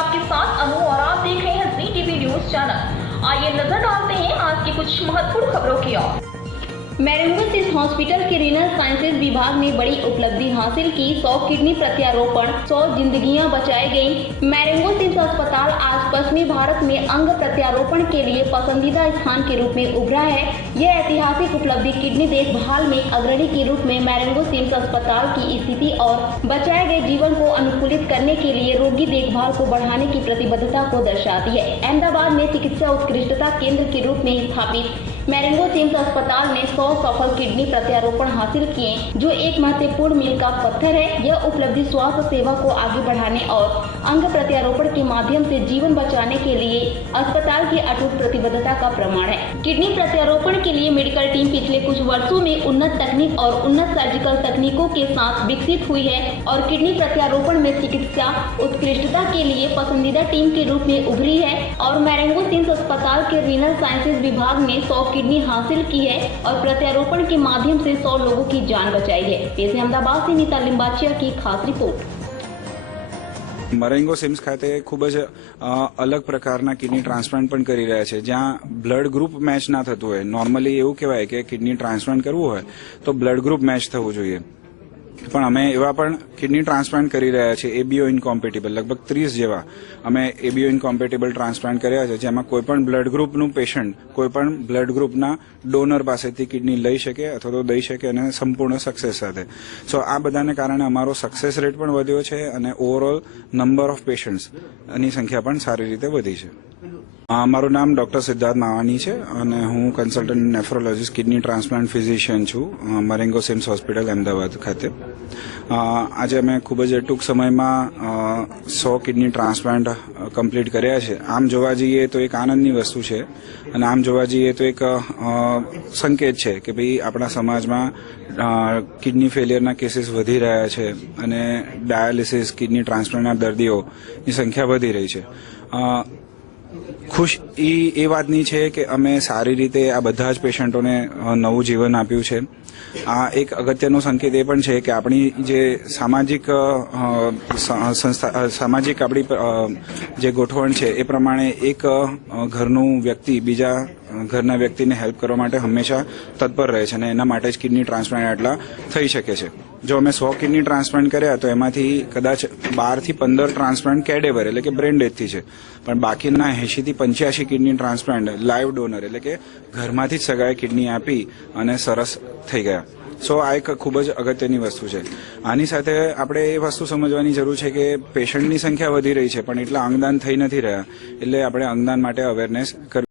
आपके साथ अनु और आप देख रहे हैं जी टीवी न्यूज चैनल। आइए नजर डालते हैं आज की कुछ महत्वपूर्ण खबरों की ओर। मैरेंगो सिम्स हॉस्पिटल के रीनल साइंसेज विभाग ने बड़ी उपलब्धि हासिल की। 100 किडनी प्रत्यारोपण, 100 जिंदगियां बचाई गयी। मैरेंगो सिम्स अस्पताल आज पश्चिमी भारत में अंग प्रत्यारोपण के लिए पसंदीदा स्थान के रूप में उभरा है। यह ऐतिहासिक उपलब्धि किडनी देखभाल में अग्रणी के रूप में मैरेंगो सिम्स अस्पताल की स्थिति और बचाए गए जीवन को अनुकूलित करने के लिए रोगी देखभाल को बढ़ाने की प्रतिबद्धता को दर्शाती है। अहमदाबाद में चिकित्सा उत्कृष्टता केंद्र के रूप में स्थापित मैरेंगो सिम्स अस्पताल ने 100 सफल किडनी प्रत्यारोपण हासिल किए, जो एक महत्वपूर्ण मील का पत्थर है। यह उपलब्धि स्वास्थ्य सेवा को आगे बढ़ाने और अंग प्रत्यारोपण के माध्यम से जीवन बचाने के लिए अस्पताल की अटूट प्रतिबद्धता का प्रमाण है। किडनी प्रत्यारोपण के लिए मेडिकल टीम पिछले कुछ वर्षों में उन्नत तकनीक और उन्नत सर्जिकल तकनीकों के साथ विकसित हुई है और किडनी प्रत्यारोपण में चिकित्सा उत्कृष्टता के लिए पसंदीदा टीम के रूप में उभरी है। और मैरेंगो सिम्स अस्पताल के रीनल साइंसेज विभाग ने 100 किडनी हासिल की है और प्रत्यारोपण के माध्यम से 100 लोगों की जान बचाई है। पेश है अहमदाबाद से नीता लिंबाचिया की खास रिपोर्ट। મરેંગો સિમ્સ ખાતે ખૂબ જ અલગ પ્રકારના કિડની ટ્રાન્સપ્લાન્ટ પણ કરી રહ્યા છે, જ્યાં બ્લડ ગ્રુપ મેચ ના થતું હોય। નોર્મલી એવું કહેવાય કે કિડની ટ્રાન્સપ્લાન્ટ કરવું હોય તો બ્લડ ગ્રુપ મેચ થવું જોઈએ, પણ અમે એવા પણ કિડની ટ્રાન્સપ્લાન્ટ કરી રહ્યા છીએ એબીઓ ઇનકોમ્પેટિબલ, લગભગ 30 જેવા અમે એબીઓ ઇનકોમ્પેટિબલ ટ્રાન્સપ્લાન્ટ કર્યા છે, જેમાં કોઈપણ બ્લડ ગ્રુપનું પેશન્ટ કોઈપણ બ્લડ ગ્રુપના ડોનર પાસેથી કિડની લઈ શકે અથવા તો દઈ શકે, અને સંપૂર્ણ સક્સેસ સાથે। સો આ બધાને કારણે અમારો સક્સેસ રેટ પણ વધ્યો છે અને ઓવરઓલ નંબર ઓફ પેશન્ટ્સની સંખ્યા પણ સારી રીતે વધી છે। મારું નામ ડોક્ટર સિદ્ધાર્થ માવાની છે અને હું consultant nephrologist kidney transplant physician છું મરેંગો સિમ્સ હોસ્પિટલ અમદાવાદ ખાતે। આજે અમે ખૂબ જ ટૂંક સમયમાં 100 કિડની ટ્રાન્સપ્લાન્ટ કમ્પ્લીટ કર્યા છે। આમ જોવા જઈએ તો એક આનંદની વસ્તુ છે અને આમ જોવા જઈએ તો એક સંકેત છે કે ભાઈ આપણા સમાજમાં કિડની ફેલિયરના કેસીસ વધી રહ્યા છે અને ડાયાલિસિસ કિડની ટ્રાન્સપ્લાન્ટના દર્દીઓની સંખ્યા વધી રહી છે। ખુશ એ વાતની છે કે અમે સારી રીતે આ બધા જ પેશન્ટોને નવું જીવન આપ્યું છે। આ એક અગત્યનો સંકેત એ પણ છે કે આપણી જે સામાજિક સામાજિક આપણી જે ગોઠવણ છે એ પ્રમાણે એક ઘરનું વ્યક્તિ બીજા ઘરના વ્યક્તિને હેલ્પ કરવા માટે હંમેશા તત્પર રહે છે અને એના માટે જ કિડની ટ્રાન્સપ્લાન્ટ આટલા થઈ શકે છે। જો અમે 100 કિડની ટ્રાન્સપ્લાન્ટ કર્યા તો એમાંથી કદાચ 12 થી 15 ટ્રાન્સપ્લાન્ટ કેડેવર એટલે કે બ્રેન ડેથથી છે, પણ બાકીના 80 થી 85 કિડની ટ્રાન્સપ્લાન્ટ લાઈવ ડોનર એટલે કે ઘરમાંથી જ સગાએ કિડની આપી અને સરસ થઈ ગયા। સો આ એક ખૂબ જ અગત્યની વસ્તુ છે। આની સાથે આપણે એ વસ્તુ સમજવાની જરૂર છે કે પેશન્ટની સંખ્યા વધી રહી છે પણ એટલા અંગદાન થઈ નથી રહ્યા, એટલે આપણે અંગદાન માટે અવેરનેસ કરવી।